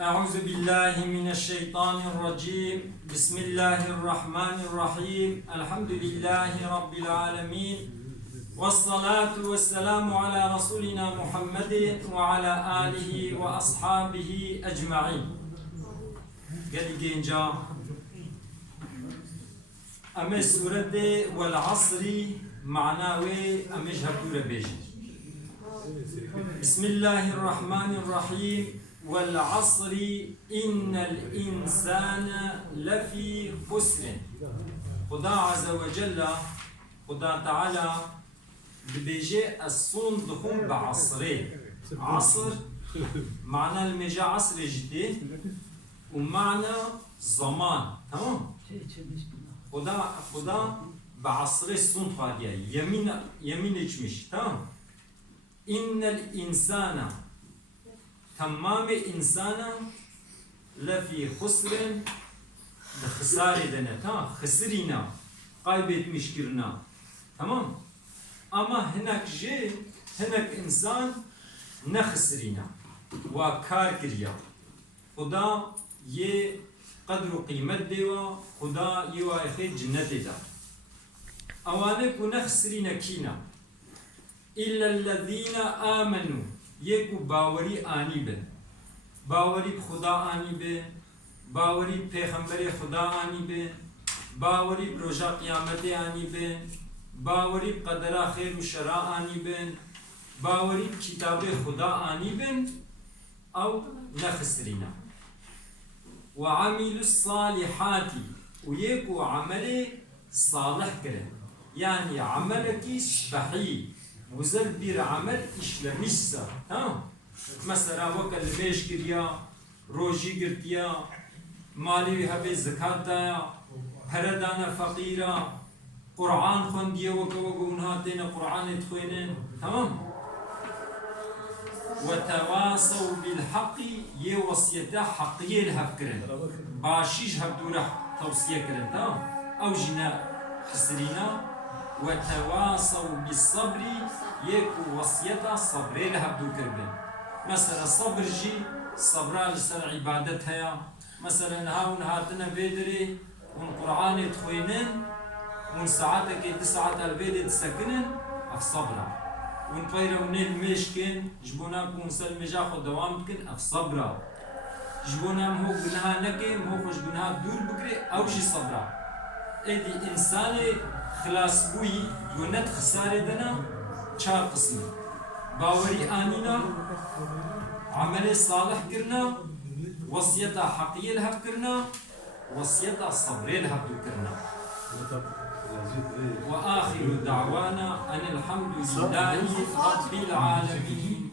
أعوذ بالله من الشيطان الرجيم بسم الله الرحمن الرحيم الحمد لله رب العالمين والصلاة والسلام على رسولنا محمد وعلى آله وأصحابه أجمعين. قال جينجا أما سورة والعصر معناوي أمش هبدور بيجي. بسم الله الرحمن الرحيم والعصر إن الإنسان لفي خسر. خدا عز وجل خدا تعالى بيجي الصون دخون بعصره. عصر معنى المجا عصر جدي ومعنى زمان. تمام؟ خدا بعصره الصون فادية يمين اجمش. تمام؟ إن الإنسان تمام إنسان لفي خسر خسارة دنا. تمام؟ خسرنا قايبت مشكرنا. تمام؟ أما هناك هناك إنسان نخسرنا وكار كريا. خدا يه قدر وقيمة دوا خدا يواخي جنة دا. أوانك ونخسرنا كينا إلا الذين آمنوا يكو باوري آني بن باوري بخدا آني بن باوري پیغمبر خدا آني بن باوري بروجا قيامت آني بن باوري بقدر خير وشرا آني بن باوري بكتاب خدا آني بن أو نخسرنا وعملوا الصالحات ويكو عمل صالح كرن يعني عملك بحي وزر بير عمل إشلمشسا. تمام؟ مثلا وكل بيش كريا روجي كرتيا مالي هبه زكاة دايا هردانا فقيرا قرآن خوندية وكوغونها تينا قرآن تخوينين. تمام؟ وتواصوا بالحق يوصيتا حقية الهفكرن باشيش هبدورة توصية كرن. تمام؟ أو جنا خسرينا وتواصوا بالصبر يكو وصيتا صبري لها بدو كربن. مثلا صبر جي صبرا لسر عبادتها. مثلا هاون هاتنا بيدري ونقرآن تخوينن ون ساعتك 9 البيد تسكنن اف صبرا ون طيرا ونيل ميشكن جبونا كونسل مجاخو دوام بكن اف صبرا جبونا مهو بنها نكي مهو خوش بنها دور بكري او شي صبرا. ادي انساني خلاص بوي ونت خسارة دنا 4 قسم. باوري آنينا عمل صالح كرنا وصيتا حقية لها كرنا وصيتا صبري لها كرنا. وآخر دعوانا أن الحمد لله رب العالمين.